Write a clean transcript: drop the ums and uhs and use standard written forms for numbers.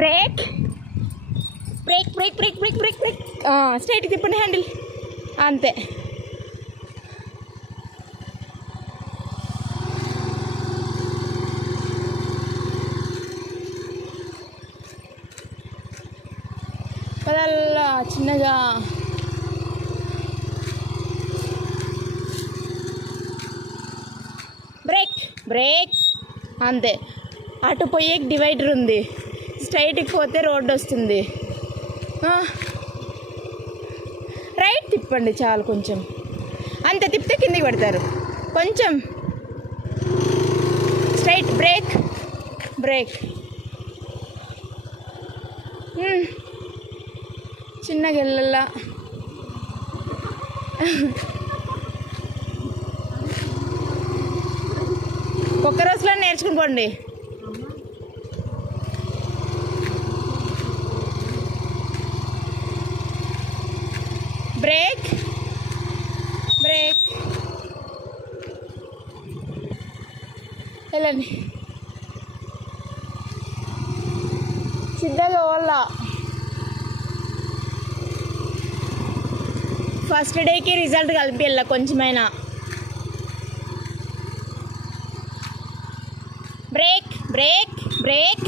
Break break break break break break break స్ట్రైట్కి తిప్పండి handle అంతే. పదల్లా చిన్నగా. బ్రేక్ బ్రేక్ అంతే. అటు పోయే డివైడర్ ఉంది, స్ట్రైట్కి పోతే రోడ్డు వస్తుంది. రైట్ తిప్పండి చాలు, కొంచెం అంతే తిప్పితే కిందికి పడతారు. కొంచెం స్ట్రైట్ బ్రేక్ బ్రేక్ చిన్నగా వెళ్ళల్లా. ఒక్క రోజులో నేర్చుకుని పోండి. బ్రేక్ బ్రేక్ వెళ్ళండి సిద్ధంగా వాళ్ళ. ఫస్ట్ డేకి రిజల్ట్ కలిపి వెళ్ళా కొంచెమైనా. Break break break